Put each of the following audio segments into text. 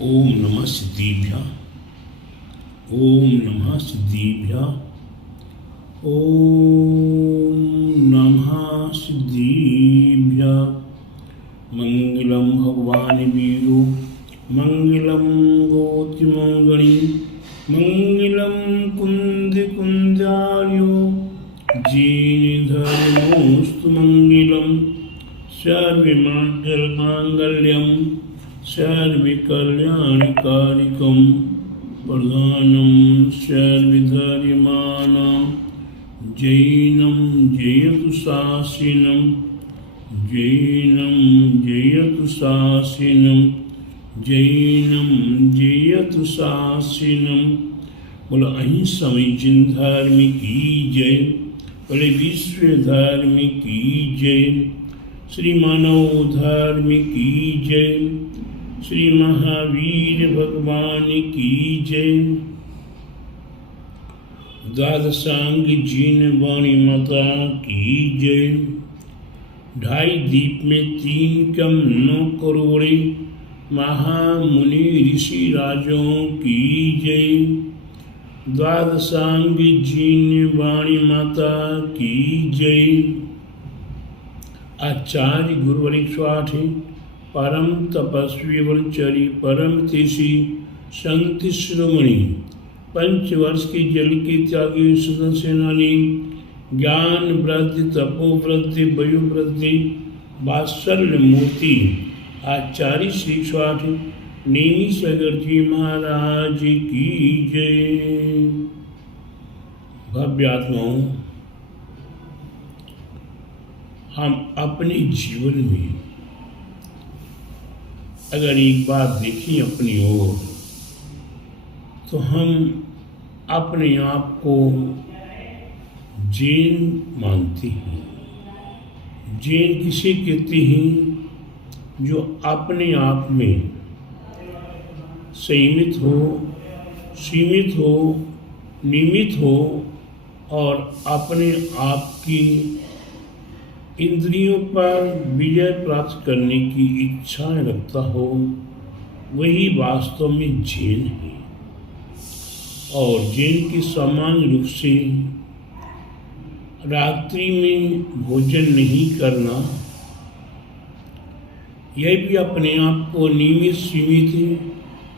ओम नमः सिद्धिभ्यः। ओम नमः सिद्धिभ्यः। ओम नमः सिद्धिभ्यः। मंगलम भगवान वीरो मंगलम गोतिमंगणी मंगलम कुंद कुंजार्यो जीन धर्मोस्तु मंगलम सर्वमंगल मांगल्यम सर्वकल्याणकारिकं प्रधानं सर्वधर्माणां जैनं जयतु शासिनं जैनं जयतु शासिनं जैनं जयतु शासिनं। बोलो अहिंसा जिन धर्म की जय, बोले विश्व धर्म की जय, श्री मानव धर्म की जय, श्री महावीर भगवान की जय। द्वादशांग जीन वाणी माता की जय। ढाई दीप में 3 कम 9 करोड़े महामुनि ऋषि राजों की जय। द्वादशांग जीन वाणी माता की जय। आचार्य गुरुवर 108 परम तपस्वी वनचरी परम तेसी संत शिरोमणि 5 वर्ष की जल की त्यागी सुदन सेनानी ज्ञान वृद्धि तपो वृद्धि वयु वृद्धि वात्सल्य मूर्ति आचार्य श्री 108 नेमी सागर जी महाराज की जय। भव्यात्माओं, हम अपने जीवन में अगर एक बात देखें अपनी ओर, तो हम अपने आप को जैन मानते हैं। जैन किसे कहते हैं? जो अपने आप में संयमित हो, सीमित हो, नियमित हो और अपने आप की इंद्रियों पर विजय प्राप्त करने की इच्छा रखता हो, वही वास्तव में जैन है। और जैन की सामान्य रूप से रात्रि में भोजन नहीं करना, यह भी अपने आप को नियमित सीमित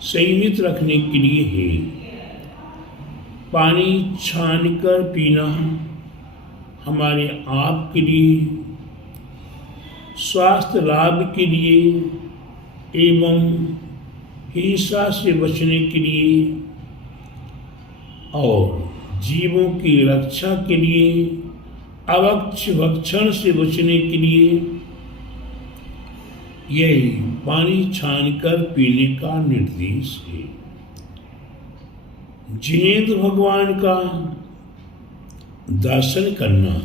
संयमित रखने के लिए है। पानी छानकर पीना हमारे आप के लिए, स्वास्थ्य लाभ के लिए एवं हिंसा से बचने के लिए और जीवों की रक्षा के लिए, अवक्ष भक्षण से बचने के लिए यह पानी छानकर पीने का निर्देश है। जिनेंद्र भगवान का दर्शन करना।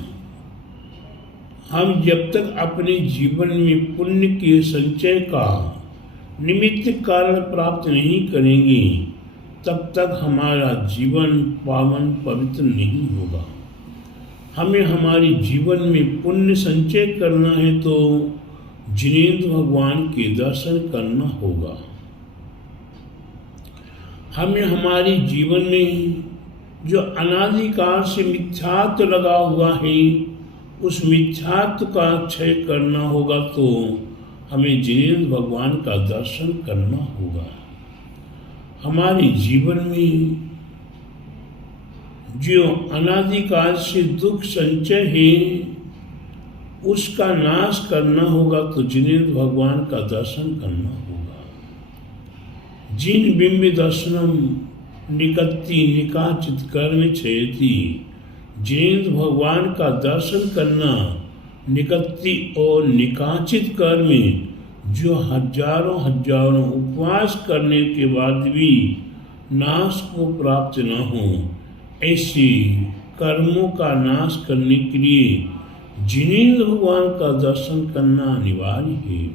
हम जब तक अपने जीवन में पुण्य के संचय का निमित्त कारण प्राप्त नहीं करेंगे, तब तक हमारा जीवन पावन पवित्र नहीं होगा। हमें हमारे जीवन में पुण्य संचय करना है तो जिनेंद्र भगवान के दर्शन करना होगा। हमें हमारे जीवन में जो अनादिकाल से मिथ्यात्व लगा हुआ है, उस मिथ्यात्व का क्षय करना होगा, तो हमें जिनेंद्र भगवान का दर्शन करना होगा। हमारे जीवन में जो अनादिकाल से दुख संचय है, उसका नाश करना होगा, तो जिनेंद्र भगवान का दर्शन करना होगा। जिन बिंब दर्शनम निकत्ति निकाचित कर्म छेती। जिनेंद्र भगवान का दर्शन करना निकत्ति और निकाचित कर्म, जो हजारों हजारों उपवास करने के बाद भी नाश को प्राप्त न हो, ऐसे कर्मों का नाश करने के लिए जिनेंद्र भगवान का दर्शन करना अनिवार्य है।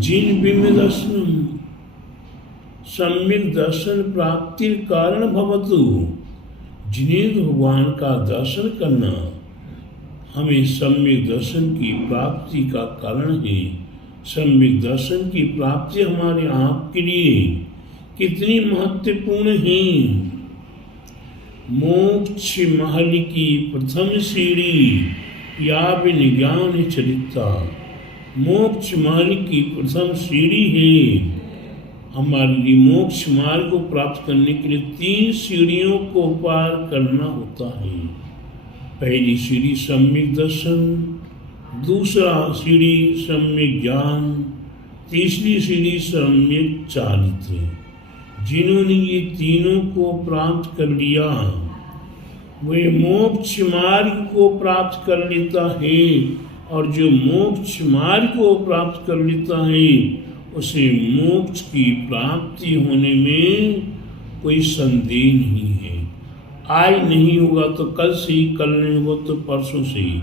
जिन बिंब दर्शन सम्यक दर्शन प्राप्ति कारण भवतु। जिनेंद्र भगवान का दर्शन करना हमें सम्यक दर्शन की प्राप्ति का कारण है। सम्यक दर्शन की प्राप्ति हमारे आपके लिए कितनी महत्वपूर्ण है। मोक्ष महल की प्रथम सीढ़ी या बिन ज्ञान चरिता। मोक्ष महल की प्रथम सीढ़ी है। हमारे लिए मोक्ष मार्ग को प्राप्त करने के लिए 3 सीढ़ियों को पार करना होता है। पहली सीढ़ी सम्यक दर्शन, दूसरा सीढ़ी सम्यक ज्ञान, तीसरी सीढ़ी सम्यक चारित्र्य। जिन्होंने ये तीनों को प्राप्त कर लिया वे मोक्ष मार्ग को प्राप्त कर लेता है, और जो मोक्ष मार्ग को प्राप्त कर लेता है उसे मोक्ष की प्राप्ति होने में कोई संदेह नहीं है। आज नहीं होगा तो कल से ही, कल नहीं होगा तो परसों से ही,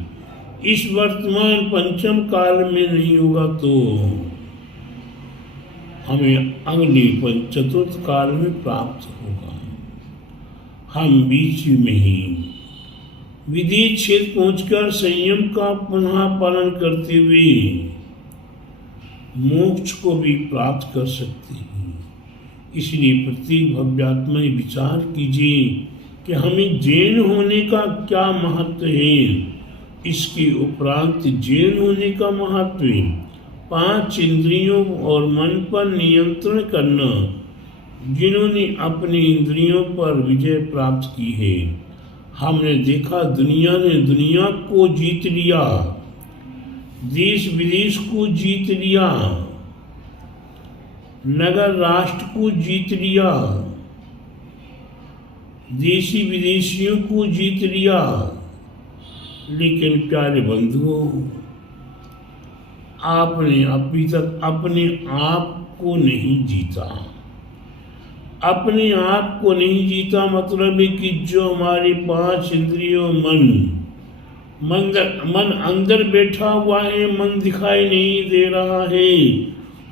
इस वर्तमान पंचम काल में नहीं होगा तो हमें अगले चतुर्थ काल में प्राप्त होगा। हम बीच में ही विधि क्षेत्र पहुंचकर संयम का पुनः पालन करते हुए मोक्ष को भी प्राप्त कर सकते हैं। इसलिए प्रत्येक भव्यात्मा विचार कीजिए कि हमें जैन होने का क्या महत्व है। इसके उपरांत जैन होने का महत्व 5 इंद्रियों और मन पर नियंत्रण करना। जिन्होंने अपनी इंद्रियों पर विजय प्राप्त की है, हमने देखा दुनिया ने दुनिया को जीत लिया, देश विदेश को जीत लिया, नगर राष्ट्र को जीत लिया, देशी विदेशियों को जीत लिया। लेकिन प्यारे बंधुओं, आपने अभी तक अपने आप को नहीं जीता। अपने आप को नहीं जीता मतलब है कि जो हमारे 5 इंद्रियों मन अंदर बैठा हुआ है, मन दिखाई नहीं दे रहा है,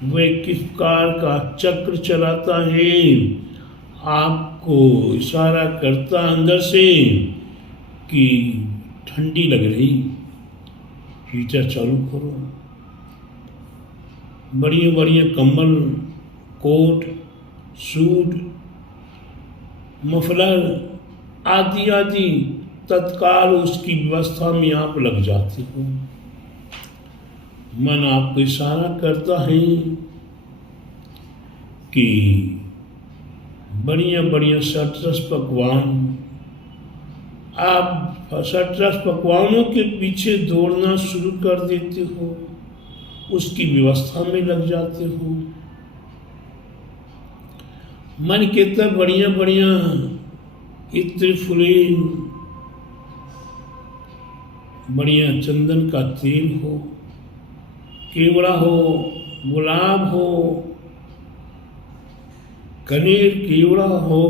वह किस प्रकार का चक्र चलाता है, आपको इशारा करता अंदर से कि ठंडी लग रही, हीटर चालू करो। बढ़िया बढ़िया कंबल, कोट, सूट, मफलर आदि आदि तत्काल उसकी व्यवस्था में आप लग जाते हो। मन आपको इशारा करता है कि बढ़िया बढ़िया सटरस पकवान, आप सटरस पकवानों के पीछे दौड़ना शुरू कर देते हो, उसकी व्यवस्था में लग जाते हो। मन कहता बढ़िया बढ़िया इत्र फुले, बढ़िया चंदन का तेल हो, केवड़ा हो, गुलाब हो, कनेर केवड़ा हो,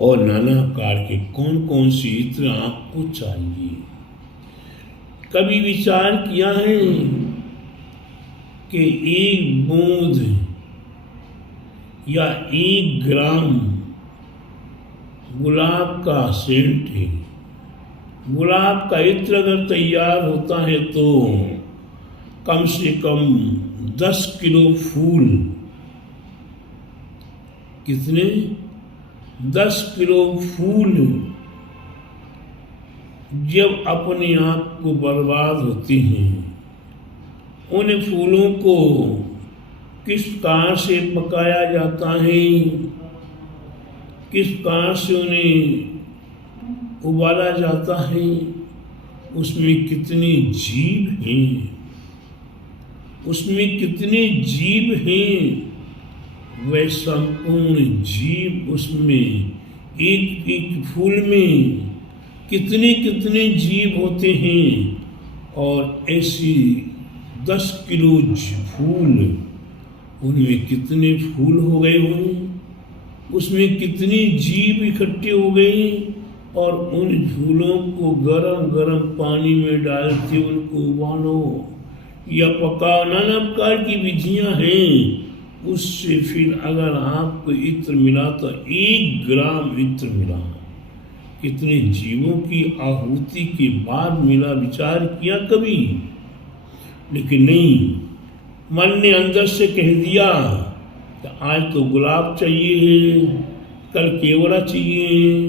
और नाना प्रकार के कौन कौन सी इत्र आपको चाहिए। कभी विचार किया है कि 1 बूंद या 1 ग्राम गुलाब का सेंट है, गुलाब का इत्र अगर तैयार होता है तो कम से कम 10 किलो फूल, कितने 10 किलो फूल जब अपने आप को बर्बाद होते हैं, उन फूलों को किस प्रकार से पकाया जाता है, किस प्रकार से उन्हें उबाला जाता है, उसमें कितने जीव हैं, उसमें कितने जीव हैं, वह संपूर्ण जीव उसमें एक एक फूल में कितने कितने जीव होते हैं। और ऐसी 10 किलो फूल, उनमें कितने फूल हो गए होंगे, उसमें कितने जीव इकट्ठे हो गए, और उन फूलों को गरम गरम पानी में डाल के उनको उबालो या पकाओ। नाना प्रकार की विधियां हैं। उससे फिर अगर आपको इत्र मिला तो 1 ग्राम इत्र मिला, कितने जीवों की आहुति के बाद मिला। विचार किया कभी? लेकिन नहीं, मन ने अंदर से कह दिया कि आज तो गुलाब चाहिए, कल केवड़ा चाहिए,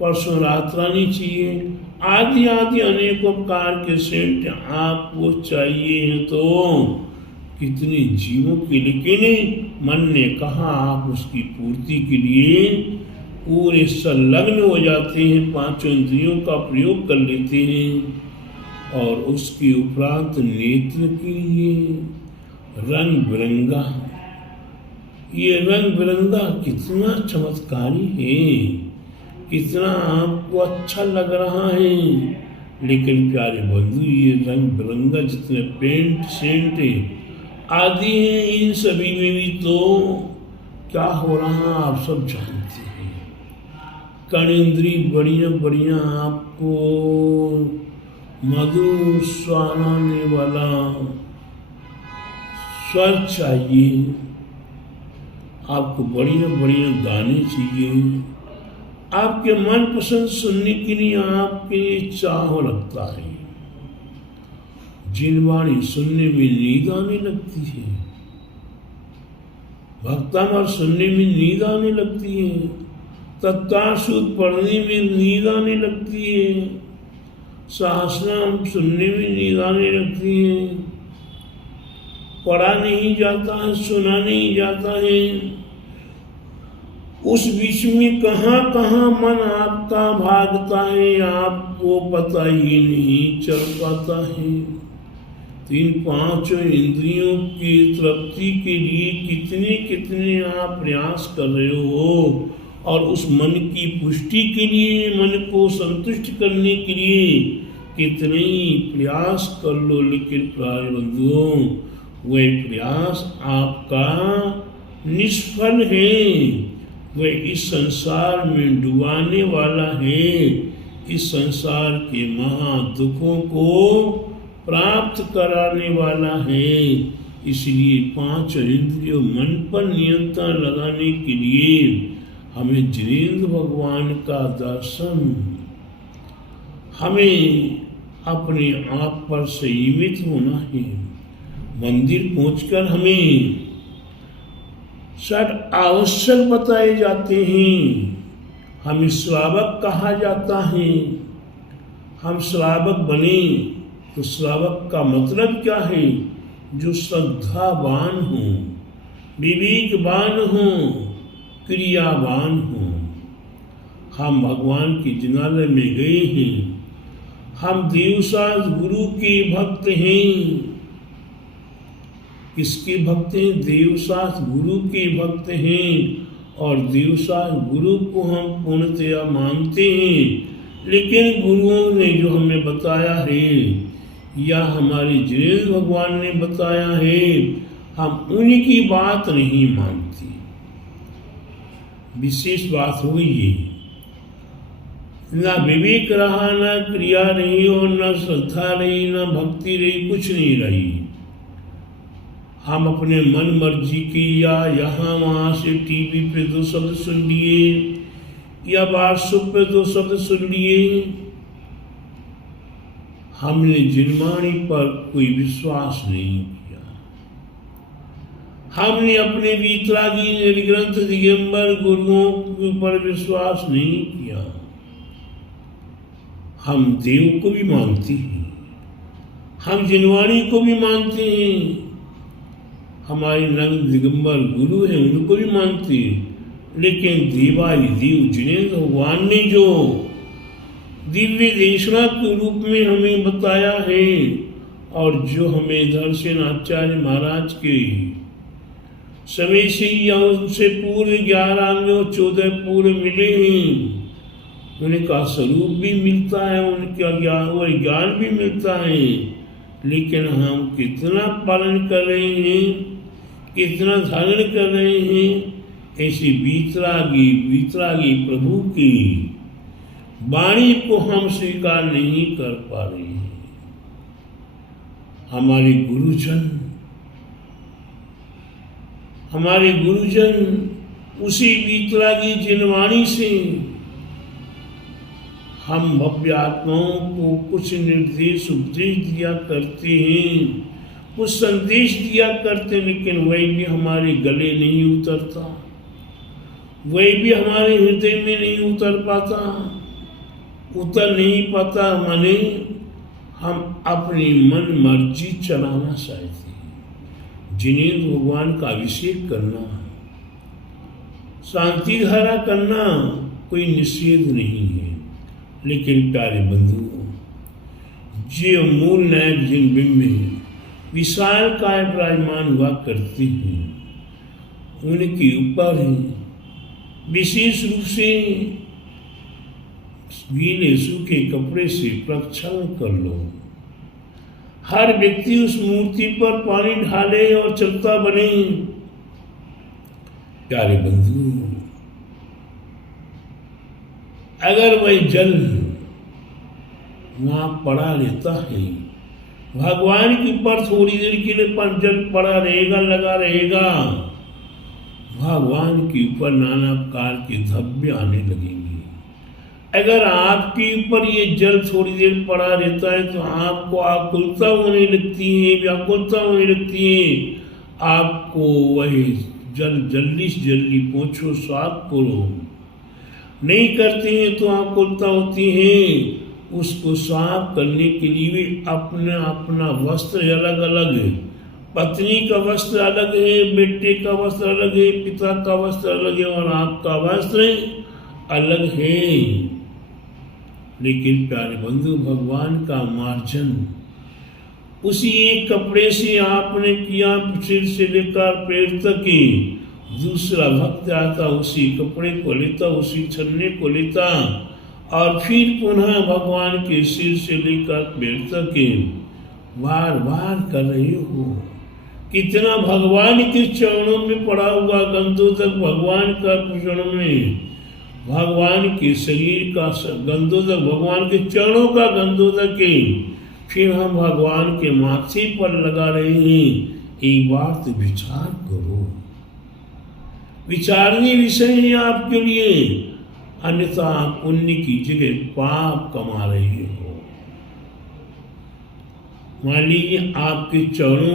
परसों रात रानी चाहिए, आदि आदि अनेकों प्रकार के सेंट आपको चाहिए हैं। तो कितने जीवों के, लेकिन मन ने कहा आप उसकी पूर्ति के लिए पूरे संलग्न हो जाते हैं, पांचों इंद्रियों का प्रयोग कर लेते हैं। और उसके उपरांत नेत्र के लिए रंग बिरंगा, ये रंग बिरंगा कितना चमत्कारी है, कितना आपको अच्छा लग रहा है। लेकिन प्यारे बंधु, ये रंग बिरंगा जितने पेंट सेंट आदि हैं, इन सभी में भी तो क्या हो रहा आप सब जानते हैं। कर्णेंद्री बढ़िया बढ़िया आपको मधुर स्वाद आने वाला स्वर चाहिए, आपको बढ़िया बढ़िया गाने चाहिए, आपके मन पसंद सुनने के लिए आपके चाह लगता है। जिनवाणी सुनने में नींद आने लगती है, भक्तामर सुनने में नींद आने लगती है, तत्काल सूद पढ़ने में नींद आने लगती है, सहस्रनाम सुनने में नींद आने लगती है। पढ़ा नहीं जाता है, सुना नहीं जाता है, उस बीच में कहाँ कहाँ मन आपका भागता है, आपको पता ही नहीं चल पाता है। इन पांचों इंद्रियों की तृप्ति के लिए कितने कितने आप प्रयास कर रहे हो, और उस मन की पुष्टि के लिए, मन को संतुष्ट करने के लिए कितने ही प्रयास कर लो, लेकिन प्यारे बंधुओं वह प्रयास आपका निष्फल है, वह इस संसार में डुबाने वाला है, इस संसार के महा दुखों को प्राप्त कराने वाला है। इसलिए पांच इंद्रियों मन पर नियंत्रण लगाने के लिए हमें जिनेंद्र भगवान का दर्शन, हमें अपने आप पर संयमित होना है। मंदिर पहुंचकर हमें षड आवश्यक बताए जाते हैं, हमें श्रावक कहा जाता है। हम श्रावक बने तो श्रावक का मतलब क्या है? जो श्रद्धावान हो, विवेकवान हो, क्रियावान हो। हम भगवान के जिनालय में गए हैं, हम देवशास्त्र गुरु के भक्त हैं। किसके भक्त हैं? देवशास्त्र गुरु के भक्त हैं, और देवशास्त्र गुरु को हम पूर्णतया मानते हैं। लेकिन गुरुओं ने जो हमें बताया है, या हमारे जिनेंद्र भगवान ने बताया है, हम उनकी बात नहीं मानते। विशेष बात हुई ये, ना विवेक रहा, ना क्रिया रही, और ना श्रद्धा रही, ना भक्ति रही, कुछ नहीं रही। हम अपने मन मर्जी की, या यहाँ वहाँ से टीवी पे दो शब्द सुन लिए, या व्हाट्सएप पे दो शब्द सुन लिए, हमने जिनवाणी पर कोई विश्वास नहीं किया। हमने अपने वीतरागी निर्ग्रंथ दिगंबर गुरुओं के ऊपर विश्वास नहीं किया। हम देव को भी मानते हैं, हम जिनवाणी को भी मानते हैं, हमारे नंद दिगंबर गुरु हैं उनको भी मानते हैं। लेकिन देवादिदेव जिनेंद्र भगवान ने जो दिव्य देशना के रूप में हमें बताया है, और जो हमें दर्शन आचार्य महाराज के समय से या उनसे पूर्व 11 में 14 पूर्व मिले हैं, उनका स्वरूप भी मिलता है, उनका ज्ञान भी मिलता है। लेकिन हम कितना पालन कर रहे हैं, कितना धारण कर रहे हैं, ऐसी वीतरागी प्रभु की वाणी को हम स्वीकार नहीं कर पा रहे हैं। हमारे गुरुजन उसी वीतरागी जिनवाणी से हम भव्य आत्माओं को कुछ निर्देश उपदेश दिया करते हैं। कुछ संदेश दिया करते, लेकिन वही भी हमारे गले नहीं उतरता, वही भी हमारे हृदय में नहीं उतर पाता, उतर नहीं पाता। माने हम अपनी मन मर्जी चलाना चाहते हैं। जिनेंद्र भगवान का अभिषेक करना, शांति धारा करना कोई निषेध नहीं है, लेकिन प्यारे बंधु, जो मूल नायक जिन बिंब में विशाल काय विराजमान हुआ करते हैं, उनके ऊपर विशेष रूप से गीले सूखे कपड़े से प्रक्षालन कर लो। हर व्यक्ति उस मूर्ति पर पानी ढाले और चलता बने। प्यारे बंधु, अगर वह जल वहां पड़ा रहता है, भगवान के ऊपर थोड़ी देर के लिए पर जल पड़ा रहेगा, लगा रहेगा, भगवान के ऊपर नाना प्रकार के धब्बे आने लगेंगे। अगर आपके ऊपर ये जल थोड़ी देर पड़ा रहता है तो आपको आकुलता होने लगती है, व्याकुलता होने लगती है। आपको वही जल जल्दी से जल्दी पोंछो, साफ करो। नहीं करते हैं तो आकुलता होती है। उसको साफ करने के लिए भी अपना अपना वस्त्र अलग अलग है। पत्नी का वस्त्र अलग है, बेटे का वस्त्र अलग है, पिता का वस्त्र अलग है और आपका वस्त्र अलग है। लेकिन प्यारे बंधु, भगवान का मार्जन उसी एक कपड़े से आपने किया, सिर से लेकर पैर तक ही। दूसरा भक्त आता, उसी कपड़े को लेता, उसी छन्ने को लेता और फिर पुनः भगवान के सिर से लेकर पैर तक बार बार कर रहे हो। कितना भगवान के चरणों में पड़ा हुआ गंधों तक, भगवान का चरणों में भगवान के शरीर का गंधों तक, भगवान के चरणों का गंधों तक, फिर हम भगवान के माथे पर लगा रहे हैं। एक बार तो विचार करो, विचारनीय विषय है आपके लिए, अन्यथा आप पुण्य की जगह पाप कमा रहे हो। मान लीजिए आपके चरणों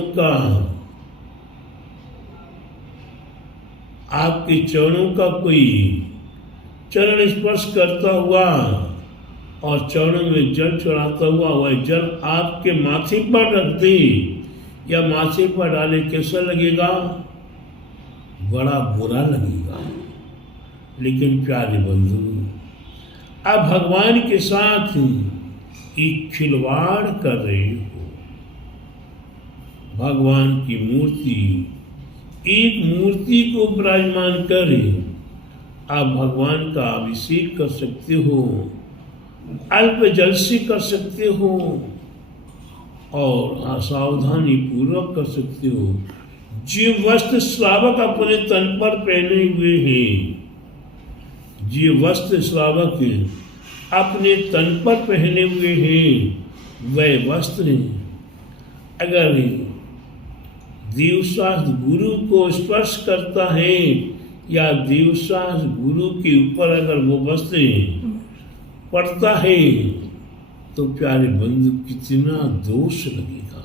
का कोई चरण स्पर्श करता हुआ और चरणों में जल चढ़ाता हुआ वह जल आपके माथे पर रख दे या माथे पर डाले, कैसा लगेगा? बड़ा बुरा लगेगा। लेकिन प्यारे बंधु, अब भगवान के साथ एक खिलवाड़ कर रहे हो। भगवान की मूर्ति, एक मूर्ति को विराजमान कर आप भगवान का अभिषेक कर सकते हो, अल्प जल से कर सकते हो और सावधानी पूर्वक कर सकते हो। जो वस्त्र श्रावक अपने तन पर पहने हुए हैं, जो वस्त्र श्रावक अपने तन पर पहने हुए हैं, वह वस्त्र अगर देवशास्त्र गुरु को स्पर्श करता है या देवशास्त्र गुरु के ऊपर अगर वो वस्त्र पड़ता है तो प्यारे बंधु कितना दोष लगेगा।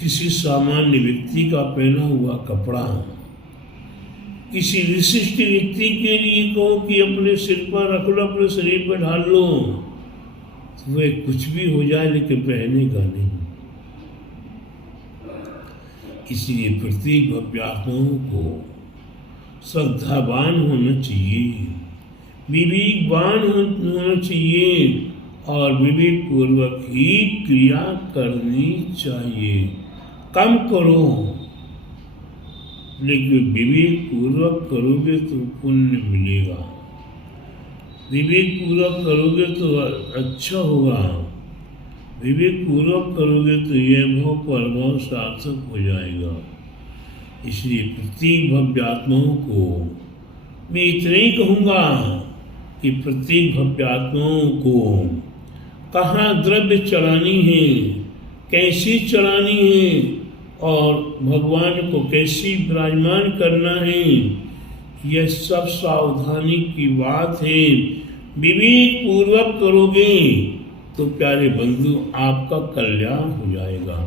किसी सामान्य व्यक्ति का पहना हुआ कपड़ा किसी विशिष्ट व्यक्ति के लिए कहो कि अपने सिर पर रख लो, अपने शरीर पर ढाल लो, तो वह कुछ भी हो जाए लेकिन पहनेगा नहीं। इसलिए प्रत्येक भव्यात्माओं को श्रद्धावान होना चाहिए, विवेकवान होना चाहिए और विवेक पूर्वक ही क्रिया करनी चाहिए। कम करो लेकिन विवेक पूर्वक करोगे तो पुण्य मिलेगा, विवेक पूर्वक करोगे तो अच्छा होगा, विवेक पूर्वक करोगे तो यह भव परभव सार्थक हो जाएगा। इसलिए प्रत्येक भव्यात्माओं को मैं इतना ही कहूँगा कि प्रत्येक भव्यात्माओं को कहाँ द्रव्य चढ़ानी है, कैसी चढ़ानी है और भगवान को कैसी विराजमान करना है, यह सब सावधानी की बात है। विवेक पूर्वक करोगे तो प्यारे बंधु आपका कल्याण हो जाएगा।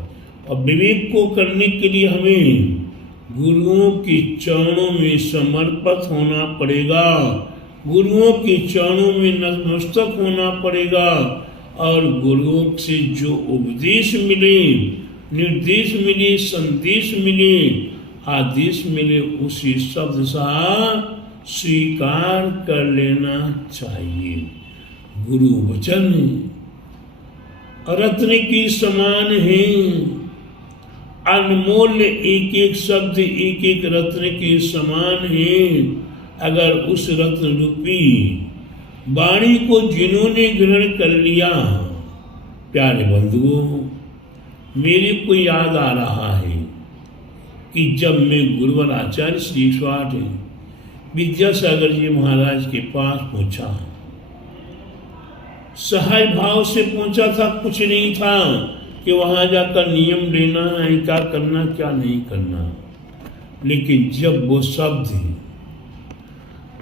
और विवेक को करने के लिए हमें गुरुओं के चरणों में समर्पित होना पड़ेगा, गुरुओं के चरणों में नतमस्तक होना पड़ेगा, और गुरुओं से जो उपदेश मिले, निर्देश मिले, संदेश मिले, आदेश मिले, उसी शब्द सा स्वीकार कर लेना चाहिए। गुरु वचन रत्न की समान है, अनमोल एक एक शब्द एक एक रत्न के समान है। अगर उस रत्न रूपी वाणी को जिन्होंने ग्रहण कर लिया, प्यारे बंधुओं, मेरे को याद आ रहा है कि जब मैं गुरुवर आचार्य श्री स्वामी विद्यासागर जी महाराज के पास पहुंचा, सहज भाव से पहुंचा था, कुछ नहीं था कि वहां जाकर नियम लेना है, क्या करना क्या नहीं करना। लेकिन जब वो शब्द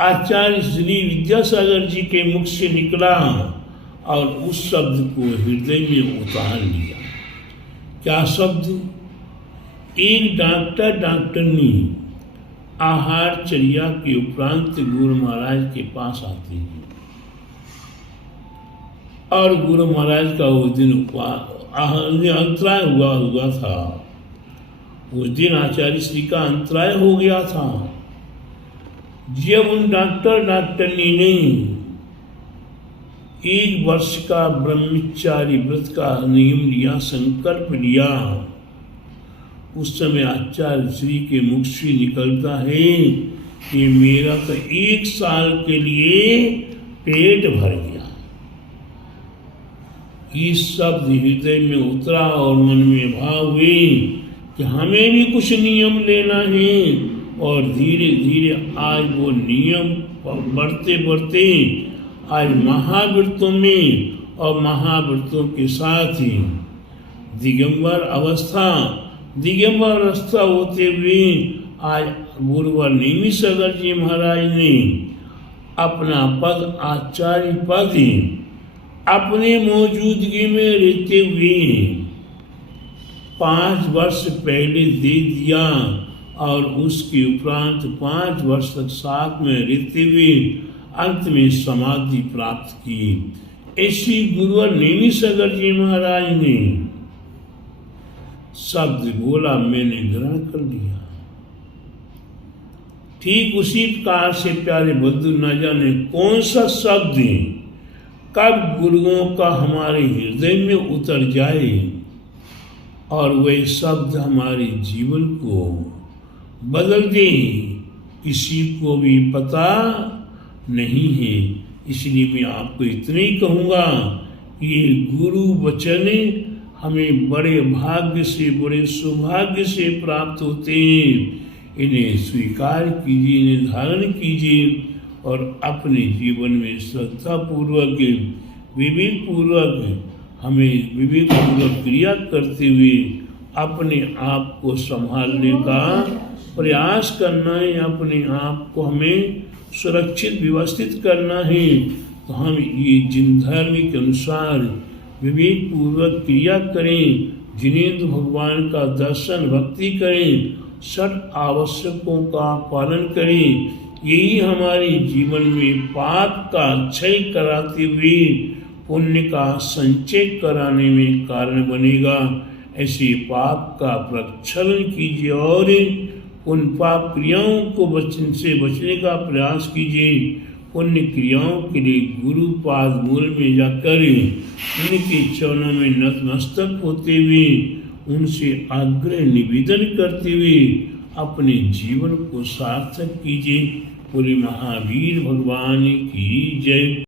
आचार्य श्री विद्यासागर जी के मुख से निकला और उस शब्द को हृदय में उतार लिया। क्या शब्द? एक डॉक्टरनी आहारचर्या के उपरांत गुरु महाराज के पास आते हैं और गुरु महाराज का उस दिन अंतराय हुआ था। उस दिन आचार्य श्री का अंतराय हो गया था। जब उन डॉक्टरनी ने 1 वर्ष का ब्रह्मचारी व्रत का नियम लिया, संकल्प लिया, उस समय आचार्य श्री के मुख से निकलता है कि मेरा तो 1 साल के लिए पेट भर गया। इस शब्द हृदय में उतरा और मन में भाव हुए कि हमें भी कुछ नियम लेना है। और धीरे धीरे आज वो नियम बढ़ते बढ़ते आज महाव्रतों में और महाव्रतों के साथ ही दिगंबर अवस्था होते हुए आज गुरुवर नेमिसागर जी महाराज ने अपना पद, आचार्य पद अपने मौजूदगी में रहते हुए 5 वर्ष पहले दे दिया और उसके उपरांत 5 वर्ष तक साथ में रहते हुए अंत में समाधि प्राप्त की। ऐसी गुरुवर नेमिसागर जी महाराज ने शब्द बोला, मैंने ग्रहण कर लिया। ठीक उसी प्रकार से प्यारे बंधु, न जाने कौन सा शब्द कब गुरुओं का हमारे हृदय में उतर जाए और वह शब्द हमारे जीवन को बदल दे, किसी को भी पता नहीं है। इसलिए मैं आपको इतना ही कहूँगा कि ये गुरु वचन हमें बड़े भाग्य से, बड़े सौभाग्य से प्राप्त होते हैं। इन्हें स्वीकार कीजिए, इन्हें धारण कीजिए और अपने जीवन में श्रद्धापूर्वक, विवेकपूर्वक, हमें विवेकपूर्वक क्रिया करते हुए अपने आप को संभालने का प्रयास करना है। अपने आप को हमें सुरक्षित व्यवस्थित करना है। तो हम ये जिन धर्म के अनुसार विवेक पूर्वक क्रिया करें, जिनेंद्र भगवान का दर्शन भक्ति करें, 6 आवश्यकों का पालन करें। यही हमारे जीवन में पाप का क्षय कराते हुए पुण्य का संचय कराने में कारण बनेगा। ऐसे पाप का प्रक्षालन कीजिए और उन पाप क्रियाओं को बचने का प्रयास कीजिए। पुण्य क्रियाओं के लिए गुरु पाद मूल में जाकर उनके चरणों में नतमस्तक होते हुए, उनसे आग्रह निवेदन करते हुए अपने जीवन को सार्थक कीजिए। बोले महावीर भगवान की जय।